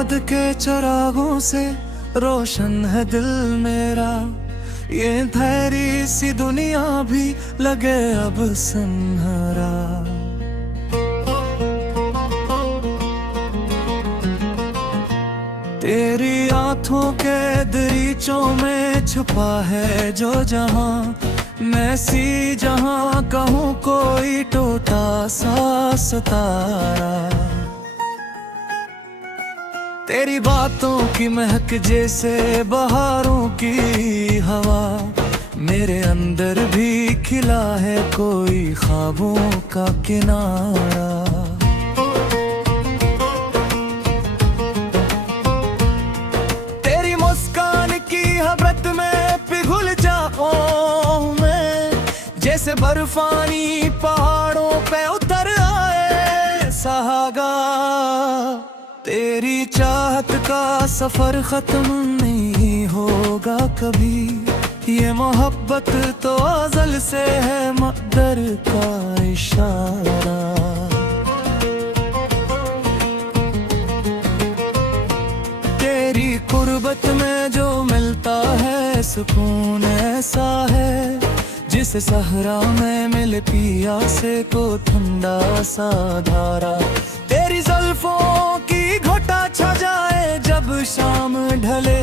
याद के चिरागों से रोशन है दिल मेरा। ये धैर्य सी दुनिया भी लगे अब सन्हरा। तेरी आंखों के दरीचों में छुपा है जो जहां, मैं सी जहां कहूँ कोई टूटा सा सितारा। तेरी बातों की महक जैसे बहारों की हवा, मेरे अंदर भी खिला है कोई ख्वाबों का किनारा। तेरी मुस्कान की हबरत में पिघल जाऊं मैं, जैसे बर्फानी पहाड़ों पे उतर आए सहागा। तेरी चाहत का सफर खत्म नहीं होगा कभी, ये मोहब्बत तो अज़ल से है मक़दर का इशारा। तेरी कुर्बत में जो मिलता है सुकून ऐसा है, जिस सहरा में मिल पिया से को ठंडा सा धारा। तेरी ज़ुल्फ़ों की घटा छा जाए जब शाम ढले,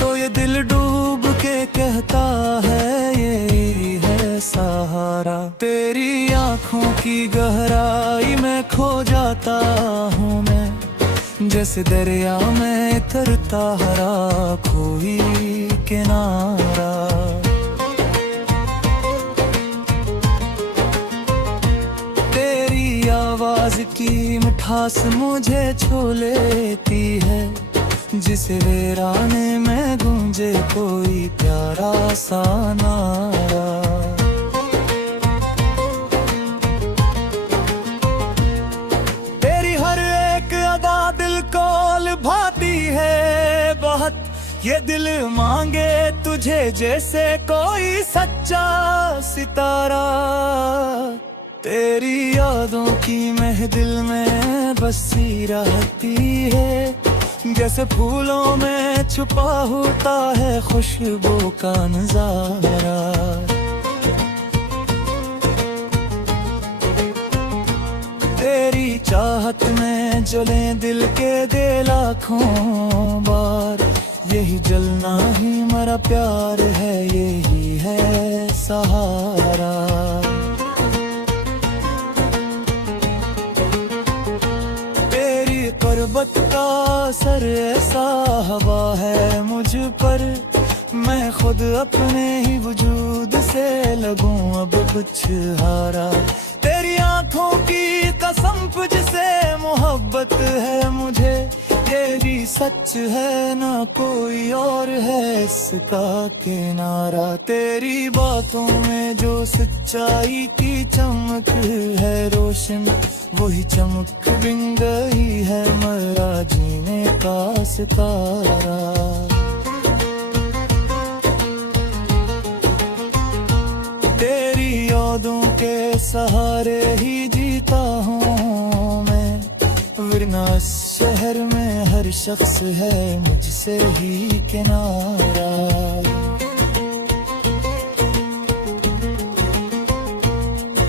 तो ये दिल डूब के कहता है यही है सहारा। तेरी आँखों की गहराई में खो जाता हूँ मैं, जैसे दरिया में तरता हरा कोई किनारा। तेरी आवाज की मिठास मुझे छू लेती है, जिसे वीराने में गूंजे कोई प्यारा सा नारा। तेरी हर एक अदा दिल को लुभाती है बहुत, ये दिल मांगे तुझे जैसे कोई सच्चा सितारा। तेरी यादों की महदिल में बसी रहती है, जैसे फूलों में छुपा होता है खुशबू का नजारा। तेरी चाहत में जले दिल के दे लाखों बार, यही जलना ही मेरा प्यार है, यही है सहारा। गुर्बत का असर ऐसा हवा है मुझ पर, मैं खुद अपने ही वजूद से लगूं अब कुछ हारा। तेरी आंखों की कसम तुझसे मोहब्बत है मुझे, ये भी सच है ना कोई और है इसका किनारा। तेरी बातों में जो सच्चाई की चमक है रोशन, वही चमक बिन गई है मेरा जीने का सितारा। तेरी यादों के सहारे ही जीता हूँ मैं, वरना इस शहर में हर शख्स है मुझसे ही किनारा।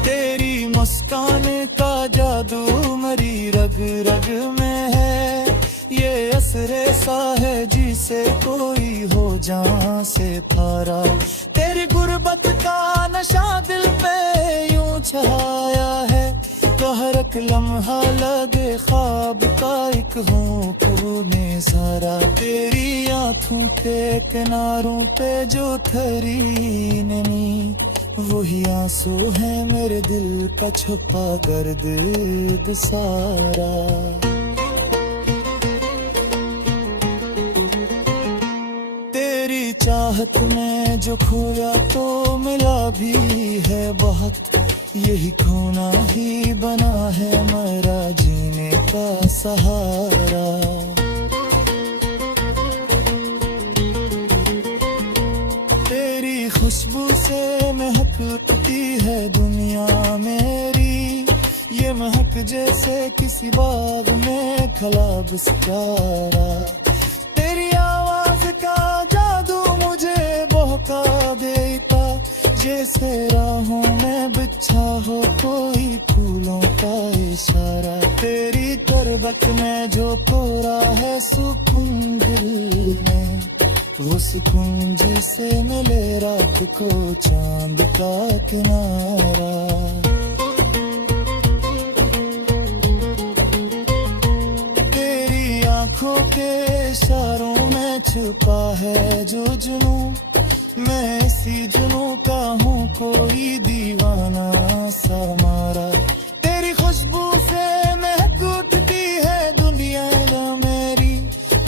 तेरी मुस्कान का जादू मेरी रग रग में है, ये असरे सा है जिसे कोई हो जहाँ से पारा। तेरी गुर्बत का नशा दिल पे यूं छाया है, तो हर एक लम्हा लगे ख्वाब का एक होने सारा। तेरी आँखों के किनारों पे जो ठहरी नमी, वही आंसू है मेरे दिल का छुपा गर्द सारा। तेरी चाहत में जो खोया तो मिला भी है बहुत, यही खोना ही बना है मेरा जीने का सहारा। तेरी खुशबू से महकती है दुनिया मेरी, ये ये महक जैसे किसी बाग में खलाब सितारा। तेरी आवाज का जादू मुझे बहका देता, जैसे राहों में बिछा हो कोई फूलों का इशारा। तेरी करवट में जो कोरा है सुकून दिल में, वो सुकून जिसे मिले रात को चांद का किनारा। तेरी आंखों के इशारों में छुपा है जो जुनून, मैं इसी जुनून का हूँ कोई दीवाना सा मारा। तेरी खुशबू से महक उठती है दुनिया मेरी,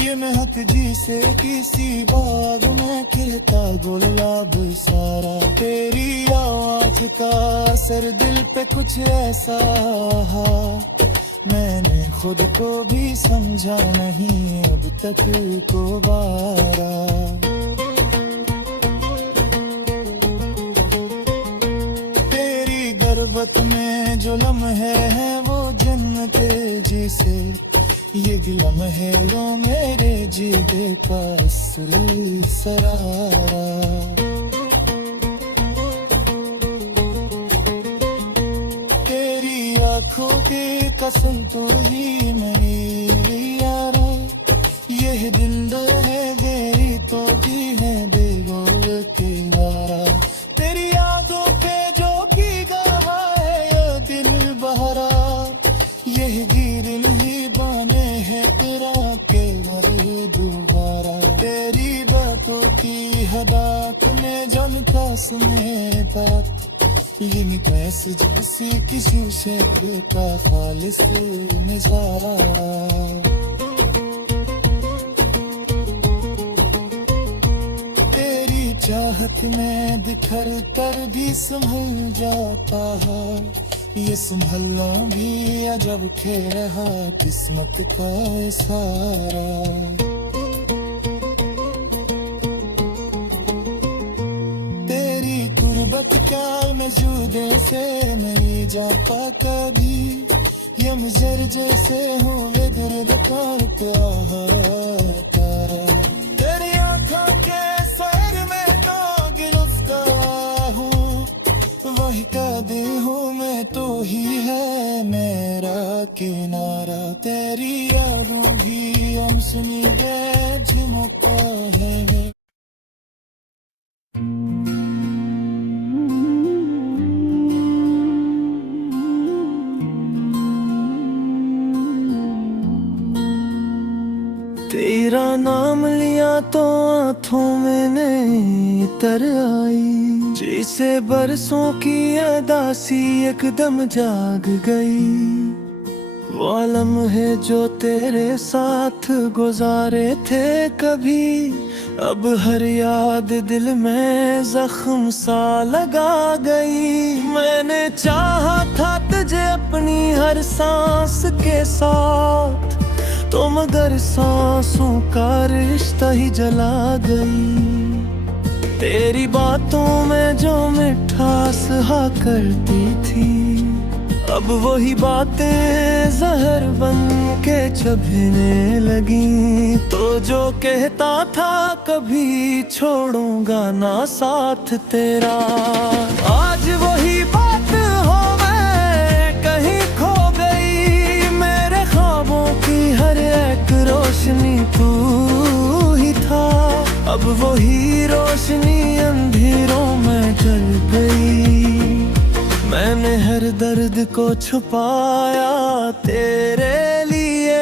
ये महक जिसे किसी बाग में खिलता गुलाब सारा। तेरी आवाज का असर दिल पे कुछ ऐसा, मैंने खुद को भी समझा नहीं अब तक दोबारा। तेरी गर्बत में जो लम्हे हैं वो जन्नते जिसे, ये लम्हे लो मेरे जीदे का असली सरारा। तेरी आँखों की कसम तो ही मेरी यारा, ये दिल दो है गेरी तो भी है बेगोल किनारा। तेरी यादों पे जो की गवा है ये दिल बहरा, यह दिल ही बने है तेरा के दोबारा। तेरी बातों की हदात में जनता समेता, ये पैसेज किसी किसी से का खालिस नजारा। तेरी चाहत में बिखर कर भी संभल जाता है, ये संभलना भी अजब खेल है किस्मत का इशारा। क्या मौजूदे से नहीं जाता कभी, ये मजर जैसे हो गिरद तारा। तेरी आँखों के सैर में तो गिरफ्ता हूँ, वही का दिल हूँ मैं तो ही है मेरा किनारा। तेरी यादों भी हम सुनी गए झुमका है। तेरा नाम लिया तो आँखों में नई तर आई, जैसे बरसों की अदासी एकदम जाग गई। वो लम्हे जो तेरे साथ गुजारे थे कभी, अब हर याद दिल में जख्म सा लगा गई। मैंने चाहा था तुझे अपनी हर सांस के साथ, तो मगर सांसों का रिश्ता ही जला गई। तेरी बातों में जो मिठास हा करती थी, अब वही बातें जहर बन के चबने लगी। तो जो कहता था कभी छोड़ूंगा ना साथ तेरा, आज वही बात हो मैं कहीं खो गई। मेरे ख्वाबों की हर एक रोशनी तू ही था, अब वही रोशनी अंधेरों में जल गई। मैंने हर दर्द को छुपाया तेरे लिए,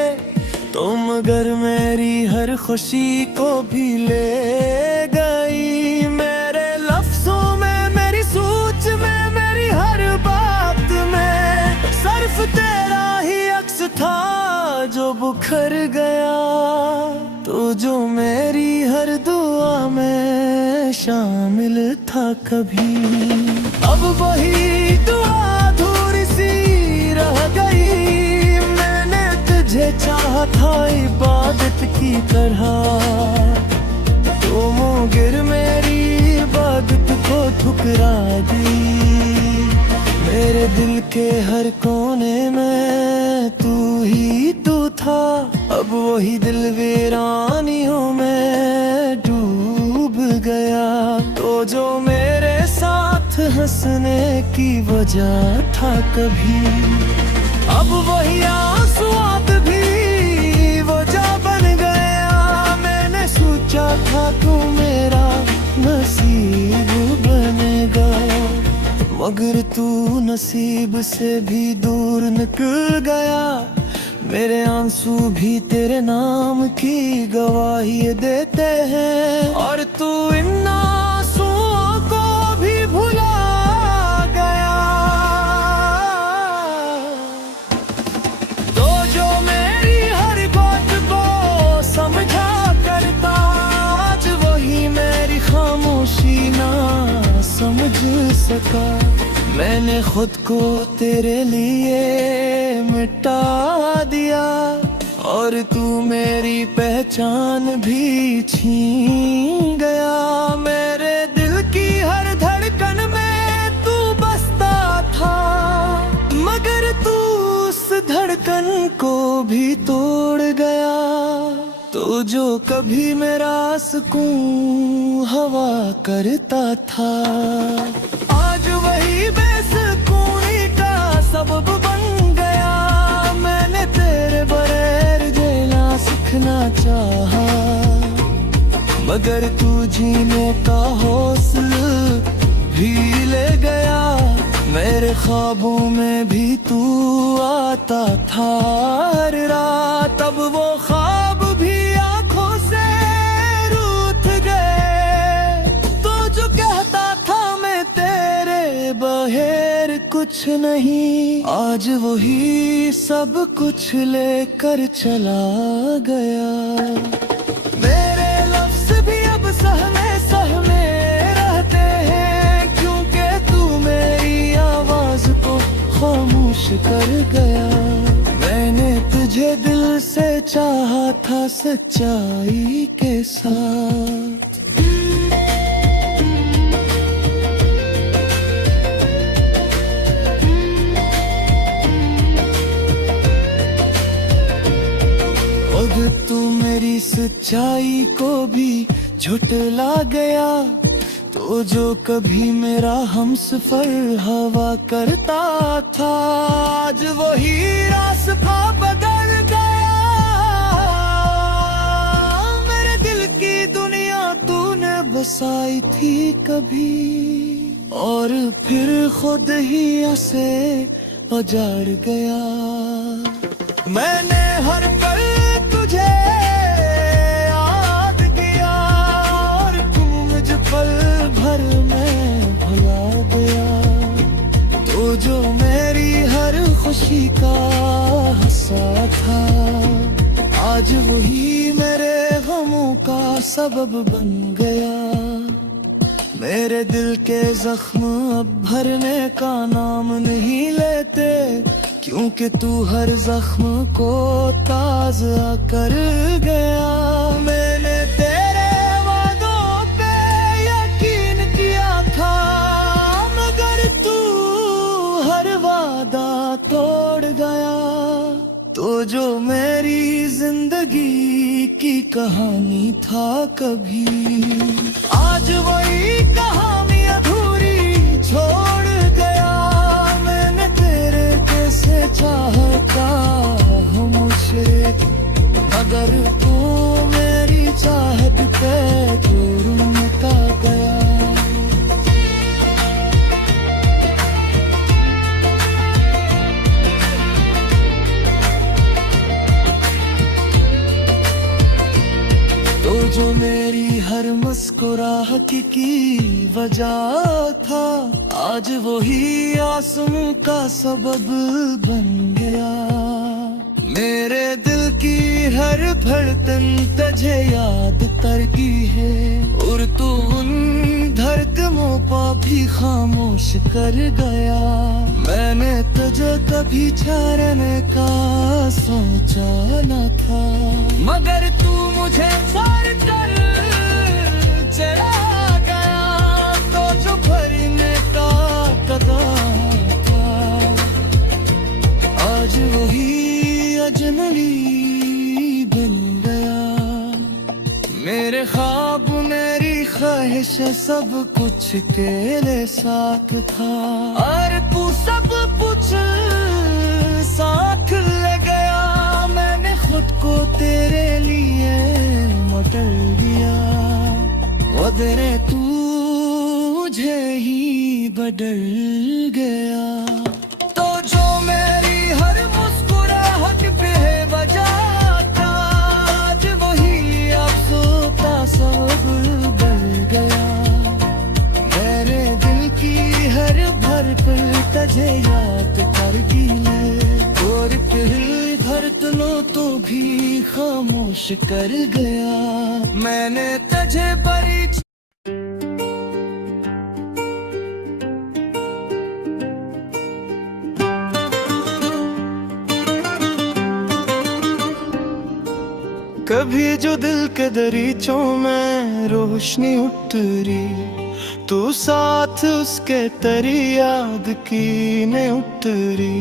तो मगर मेरी हर खुशी को भी ले गई। मेरे लफ्जों में, मेरी सोच में, मेरी हर बात में सिर्फ तेरा ही अक्स था जो बुखर गया। तो जो मेरी हर दुआ में शामिल था कभी, अब वही दुआ अधूरी सी रह गई। मैंने तुझे चाहा था इबादत की तरह, तो मुगिर मेरी इबादत को ठुकरा दी। मेरे दिल के हर कोने में तू ही तू था। अब वही दिल वीरानियों में डूब गया। तो जो मेरे साथ हंसने की वजह था कभी, अब वही आंसुआत भी वजह बन गया। मैंने सोचा था तू मेरा नसीब बनेगा, मगर तू नसीब से भी दूर निकल गया। मेरे आंसू भी तेरे नाम की गवाही देते हैं, और तू इन आंसुओं को भी भुला गया। तो जो मेरी हर बात को समझा करता, आज वही मेरी खामोशी ना समझ सका। मैंने खुद को तेरे लिए मिटा दिया, और तू मेरी पहचान भी छीन गया। मेरे दिल की हर धड़कन में तू बसता था, मगर तू उस धड़कन को भी तोड़ गया। तो जो कभी मेरा सुकून हवा करता था, आज वही बेसुकूनी का सबब बन गया। मैंने तेरे बगैर जीना सीखना चाहा, मगर तू जीने का हौसला भी ले गया। मेरे ख्वाबों में भी तू आता था हर रात, अब वो ख्वाब भी आंखों से रूठ गए। तो जो कहता था मैं तेरे बगैर कुछ नहीं, आज वही सब कुछ लेकर चला गया। मेरे लफ्ज भी अब सहमे रहते हैं, क्योंकि तू मेरी आवाज को खामोश कर गया। मैंने तुझे दिल से चाहा था सच्चाई के साथ। तू मेरी सच्चाई को भी झुठला गया। तो जो कभी मेरा हमसफर हवा करता था, आज वही रास्ता बदल गया। मेरे दिल की दुनिया तूने बसाई थी कभी, और फिर खुद ही उसे उजाड़ गया। मैंने हर पल तुझे याद किया, और तू मुझ पल भर में भुला गया। तो जो मेरी हर खुशी का हिस्सा था, आज वही मेरे गमों का सबब बन गया। मेरे दिल के जख्म अब भरने का नाम नहीं लेते, क्योंकि तू हर जख्म को ताज़ा कर गया। मैंने तेरे वादों पे यकीन किया था, मगर तू हर वादा तोड़ गया। तो जो मेरी जिंदगी की कहानी था कभी, आज वही कहानी अधूरी छोड़ गया। मैंने तेरे कैसे चाहता हूँ मुझे, अगर तू मेरी चाहत पे दूर मिटा गया। तो जो मेरी हर मुस्कुराहट की वजह था, आज वही आंसू का सबब बन गया। मेरे दिल की हर धड़कन तुझे याद करती है, और तू उन धड़कनों पर भी खामोश कर गया। मैंने तुझे कभी छोड़ने का सोचा न था, मगर तू मुझे छोड़ कर चला गया। तो जो भरने का कदम था, अजनबी बन गया। मेरे ख्वाब मेरी ख्वाहिश सब कुछ तेरे साथ था, और तू सब कुछ साथ ले गया। मैंने खुद को तेरे लिए मटल दिया, वगैरह तू मुझे ही बदल गया। तो जो मेरी हर मुस्कुराहट पे वजह था, आज वही अफसोस सब बन गया। मेरे दिल की हर भर पल तुझे याद करगी मैं, और फिर धड़कनों तो भी खामोश कर गया। मैंने तुझे बड़ी कभी जो दिल के दरीचों में रोशनी उतरी, तू साथ उसके तरी याद की ने उतरी।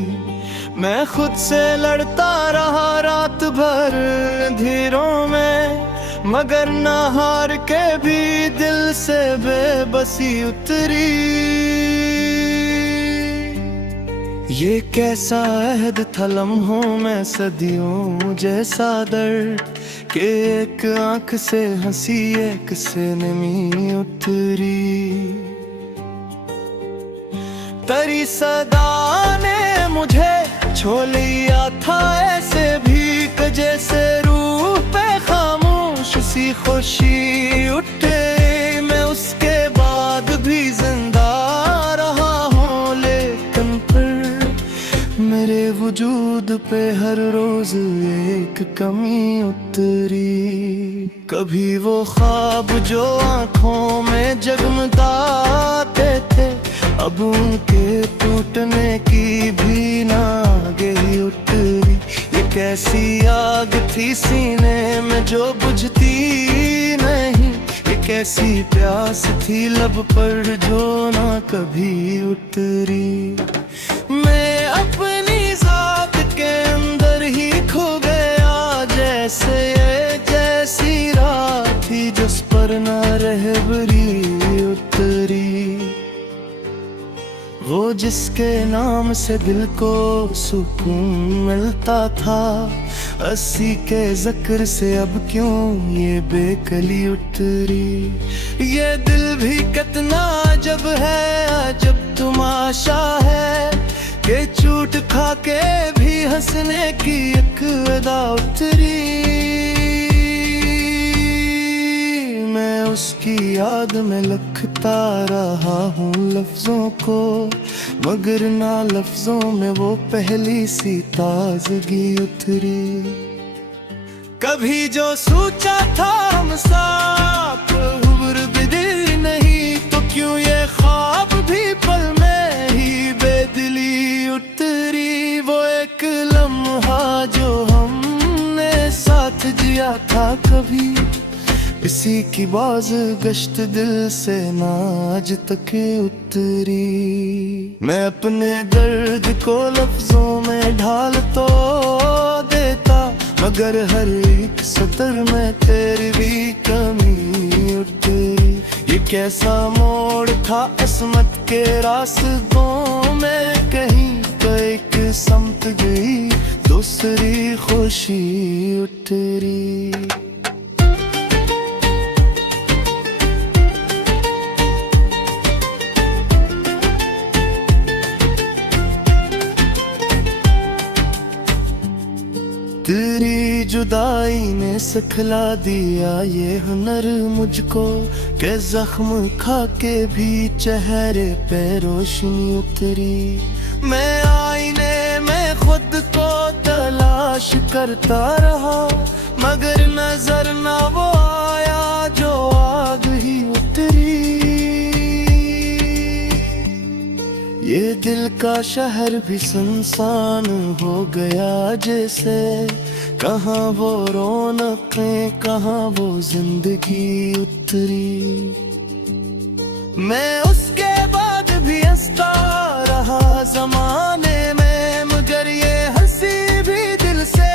मैं खुद से लड़ता रहा रात भर अंधेरों में, मगर ना हार के भी दिल से बेबसी उतरी। ये कैसा अहद था लम्हों में सदियों जैसा दर्द, कि एक आंख से हंसी एक से नमी उतरी। तेरी सदा ने मुझे छो लिया था ऐसे भी, जैसे रूह पे खामोश सी खुशी उठे। मैं उसके बाद भी जिंदा रहा हूँ, लेकिन फिर मेरे वजूद पे हर रोज एक कमी उतरी। कभी वो ख्वाब जो आंखों में जगमगाते थे, अब उनके टूटने की भी ना गई उतरी। ये कैसी आग थी सीने में जो बुझती नहीं, ये कैसी प्यास थी लब पर जो ना कभी उतरी। मैं अपनी जात के अंदर ही खो गया, जैसे ये जैसी रात थी जिस पर ना रहबरी उतरी। वो जिसके नाम से दिल को सुकून मिलता था, अस्सी के ज़िक्र से अब क्यों ये बेकली उतरी। ये दिल भी कितना अजब है, अजब तमाशा है, कि चोट खा के भी हंसने की एक अदा उतरी। मैं उसकी याद में लिखता रहा हूँ लफ्जों को, मगर ना लफ्जों में वो पहली सी ताजगी उतरी। कभी जो सोचा था हम साथ उम्र बिदिर नहीं, तो क्यों ये ख्वाब भी पल में ही बेदिली उतरी। वो एक लम्हा जो हमने साथ जिया था कभी, इसी की बाज गश्त दिल से ना आज तक उतरी। मैं अपने दर्द को लफ्जों में ढाल तो देता, मगर हर एक सतर में तेरी भी कमी उतरी। ये कैसा मोड़ था किस्मत के रास्तों में, कहीं तो एक समत गई दूसरी खुशी उतरी। तेरी जुदाई ने सिखला दिया ये हुनर मुझको, के जख्म खा के भी चेहरे पे रोशनी उतरी। मैं आईने में खुद को तलाश करता रहा, मगर नजर ना वो आया जो आग ही उतरी। ये दिल का शहर भी सुनसान हो गया जैसे, कहाँ वो रौनकें कहाँ वो जिंदगी उतरी। मैं उसके बाद भी हंसता रहा जमाने में, मगर ये हंसी भी दिल से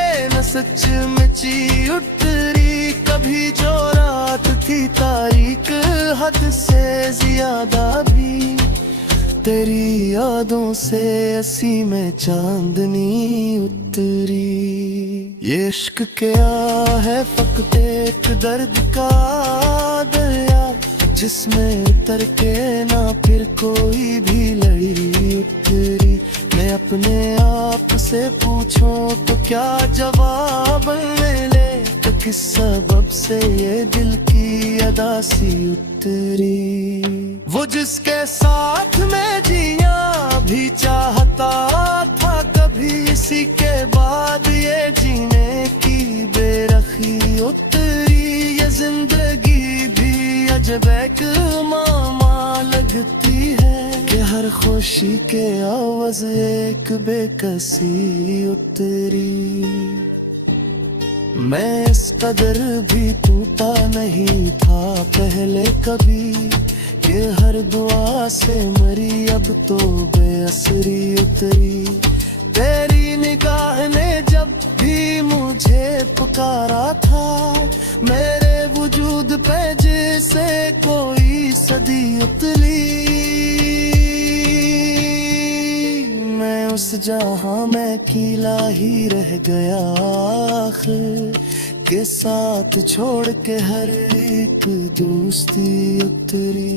बारीक हद से ज्यादा भी तेरी यादों से असी में चांदनी उतरी। ये इश्क क्या है फकत एक दर्द का दरिया, जिसमें उतर के ना फिर कोई भी लड़ी उतरी। मैं अपने आप से पूछूं तो क्या जवाब मिले, तो किस सबब से ये दिल की अदासी उतरी। वो जिसके साथ मैं जिया भी चाहता था कभी, इसी के बाद ये जीने की बेरखी उतरी। ये जिंदगी भी अजब एक मामा लगती है कि हर खुशी के आवाज एक बेकसी उतरी। मैं इस कदर भी टूटा नहीं था पहले कभी, कि हर दुआ से मरी अब तो बेअसरी उतरी। तेरी निगाह ने जब भी मुझे पुकारा था, मेरे वजूद पे जैसे कोई सदी उतरी। मैं उस जहां में अकेला ही रह गया आखिर, के साथ छोड़ के हर एक दोस्ती उतरी।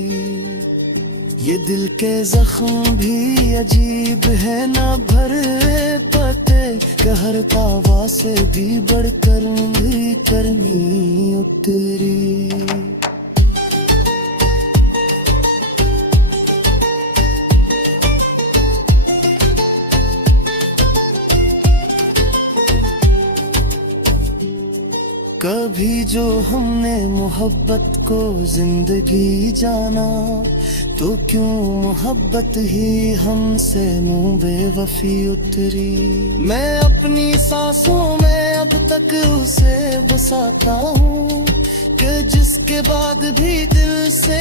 ये दिल के जख्म भी अजीब है ना भरे पते, कि हर तावा से भी बढ़कर भी करनी उतरी। कभी जो हमने मोहब्बत को जिंदगी जाना, तो क्यों मोहब्बत ही हमसे मुँह बेवफी उतरी। मैं अपनी सांसों में अब तक उसे बसाता हूँ, कि जिसके बाद भी दिल से